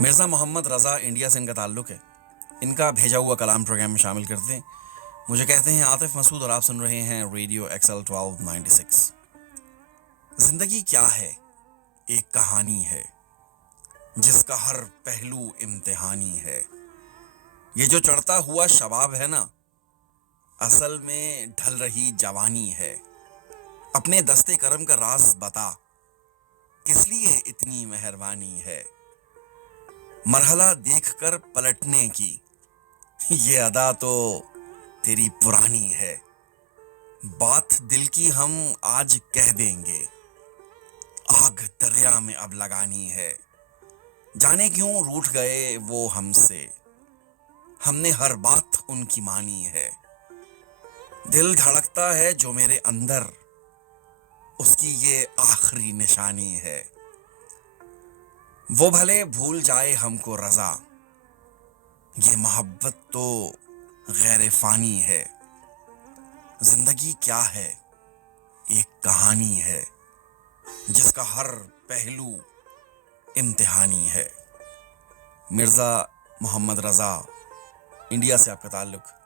مرزا محمد رضا India سے ان کا تعلق ہے. ان کا بھیجا ہوا کلام پروگرام میں شامل کرتے ہیں. مجھے کہتے ہیں عاطف مسعود اور آپ سن رہے ہیں ریڈیو ایکسل 1296. زندگی کیا ہے؟ ایک کہانی ہے جس کا ہر پہلو امتحانی ہے. یہ جو چڑھتا ہوا شباب ہے نا، اصل میں ڈھل رہی جوانی ہے. اپنے دستے کرم کا راز بتا، کس لیے اتنی مہربانی ہے. مرحلہ دیکھ کر پلٹنے کی یہ ادا تو تیری پرانی ہے. بات دل کی ہم آج کہہ دیں گے، آگ دریا میں اب لگانی ہے. جانے کیوں روٹھ گئے وہ ہم سے، ہم نے ہر بات ان کی مانی ہے. دل دھڑکتا ہے جو میرے اندر، اس کی یہ آخری نشانی ہے. وہ بھلے بھول جائے ہم کو رضا، یہ محبت تو غیر فانی ہے. زندگی کیا ہے؟ ایک کہانی ہے جس کا ہر پہلو امتحانی ہے. مرزا محمد رضا انڈیا سے آپ کا تعلق.